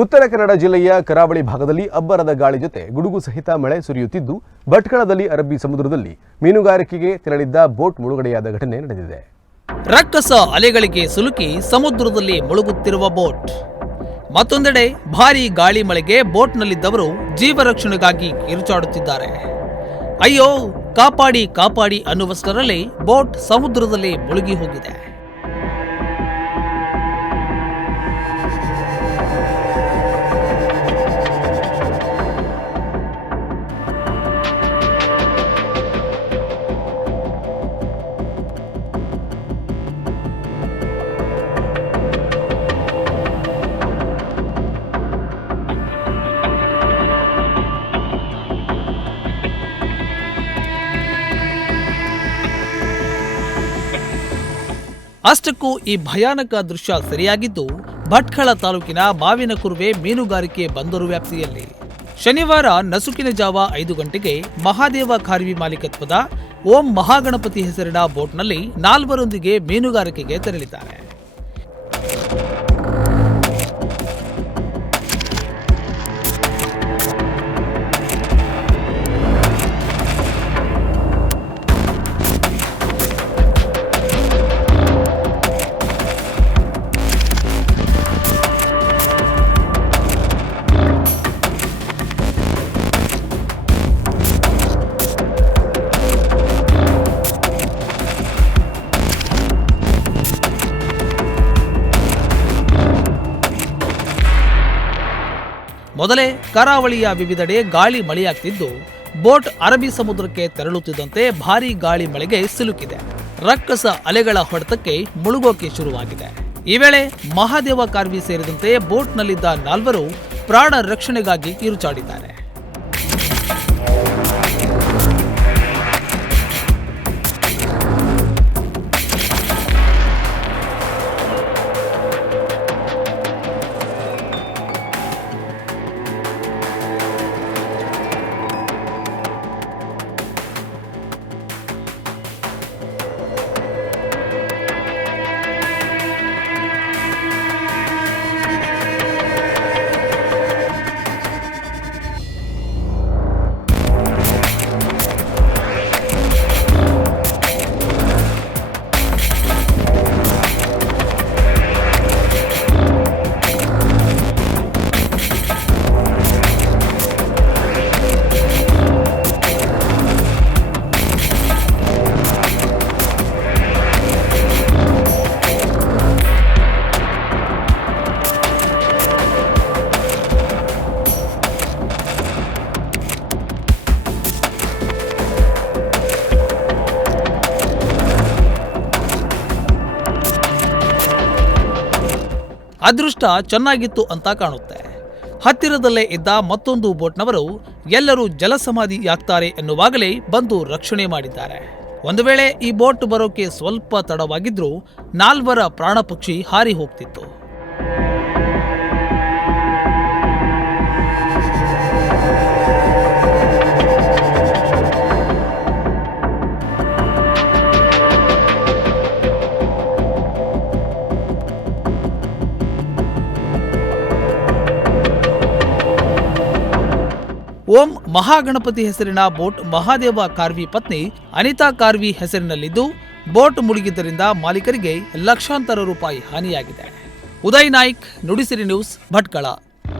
ಉತ್ತರ ಕನ್ನಡ ಜಿಲ್ಲೆಯ ಕರಾವಳಿ ಭಾಗದಲ್ಲಿ ಅಬ್ಬರದ ಗಾಳಿ ಜೊತೆ ಗುಡುಗು ಸಹಿತ ಮಳೆ ಸುರಿಯುತ್ತಿದ್ದು ಭಟ್ಕಳದಲ್ಲಿ ಅರಬ್ಬಿ ಸಮುದ್ರದಲ್ಲಿ ಮೀನುಗಾರಿಕೆಗೆ ತೆರಳಿದ್ದ ಬೋಟ್ ಮುಳುಗಡೆಯಾದ ಘಟನೆ ನಡೆದಿದೆ. ರಕ್ಕಸ ಅಲೆಗಳಿಗೆ ಸಿಲುಕಿ ಸಮುದ್ರದಲ್ಲಿ ಮುಳುಗುತ್ತಿರುವ ಬೋಟ್. ಮತ್ತೊಂದೆಡೆ ಭಾರೀ ಗಾಳಿ ಮಳೆಗೆ ಬೋಟ್ನಲ್ಲಿದ್ದವರು ಜೀವರಕ್ಷಣೆಗಾಗಿ ಕಿರುಚಾಡುತ್ತಿದ್ದಾರೆ. ಅಯ್ಯೋ ಕಾಪಾಡಿ ಕಾಪಾಡಿ ಅನ್ನುವಷ್ಟರಲ್ಲಿ ಬೋಟ್ ಸಮುದ್ರದಲ್ಲಿ ಮುಳುಗಿ ಹೋಗಿದೆ. ಅಷ್ಟಕ್ಕೂ ಈ ಭಯಾನಕ ದೃಶ್ಯ ಸರಿಯಾಗಿದ್ದು ಭಟ್ಕಳ ತಾಲೂಕಿನ ಮಾವಿನಕುರ್ವೆ ಮೀನುಗಾರಿಕೆ ಬಂದರು ವ್ಯಾಪ್ತಿಯಲ್ಲಿ. ಶನಿವಾರ ನಸುಕಿನ ಜಾವ 5 ಗಂಟೆಗೆ ಮಹಾದೇವ ಖಾರ್ವಿ ಮಾಲೀಕತ್ವದ ಓಂ ಮಹಾಗಣಪತಿ ಹೆಸರಿನ ಬೋಟ್ನಲ್ಲಿ 4 ಮೀನುಗಾರಿಕೆಗೆ ತೆರಳಿದ್ದಾರೆ. ಮೊದಲೇ ಕರಾವಳಿಯ ವಿವಿಧೆಡೆ ಗಾಳಿ ಮಳೆಯಾಗ್ತಿದ್ದು ಬೋಟ್ ಅರಬ್ಬಿ ಸಮುದ್ರಕ್ಕೆ ತೆರಳುತ್ತಿದ್ದಂತೆ ಭಾರೀ ಗಾಳಿ ಮಳೆಗೆ ಸಿಲುಕಿದೆ. ರಕ್ಕಸ ಅಲೆಗಳ ಹೊಡೆತಕ್ಕೆ ಮುಳುಗೋಕೆ ಶುರುವಾಗಿದೆ. ಈ ವೇಳೆ ಮಹಾದೇವ ಖಾರ್ವಿ ಸೇರಿದಂತೆ ಬೋಟ್ನಲ್ಲಿದ್ದ 4 ಪ್ರಾಣ ರಕ್ಷಣೆಗಾಗಿ ಕಿರುಚಾಡಿದ್ದಾರೆ. ಅದೃಷ್ಟ ಚೆನ್ನಾಗಿತ್ತು ಅಂತ ಕಾಣುತ್ತೆ. ಹತ್ತಿರದಲ್ಲೇ ಇದ್ದ ಮತ್ತೊಂದು ಬೋಟ್ನವರು ಎಲ್ಲರೂ ಜಲಸಮಾಧಿಯಾಗ್ತಾರೆ ಎನ್ನುವಾಗಲೇ ಬಂದು ರಕ್ಷಣೆ ಮಾಡಿದ್ದಾರೆ. ಒಂದು ವೇಳೆ ಈ ಬೋಟ್ ಬರೋಕೆ ಸ್ವಲ್ಪ ತಡವಾಗಿದ್ರೂ 4 ಪ್ರಾಣ ಪಕ್ಷಿ ಹಾರಿ ಹೋಗ್ತಿತ್ತು. ಓಂ ಮಹಾಗಣಪತಿ ಹೆಸರಿನ ಬೋಟ್ ಮಹಾದೇವ ಖಾರ್ವಿ ಪತ್ನಿ ಅನಿತಾ ಖಾರ್ವಿ ಹೆಸರಿನಲ್ಲಿದ್ದು ಬೋಟ್ ಮುಳುಗಿದ್ದರಿಂದ ಮಾಲೀಕರಿಗೆ ಲಕ್ಷಾಂತರ ರೂಪಾಯಿ ಹಾನಿಯಾಗಿದೆ. ಉದಯ್ ನಾಯ್ಕ್, ನುಡಿಸಿರಿ ನ್ಯೂಸ್, ಭಟ್ಕಳ.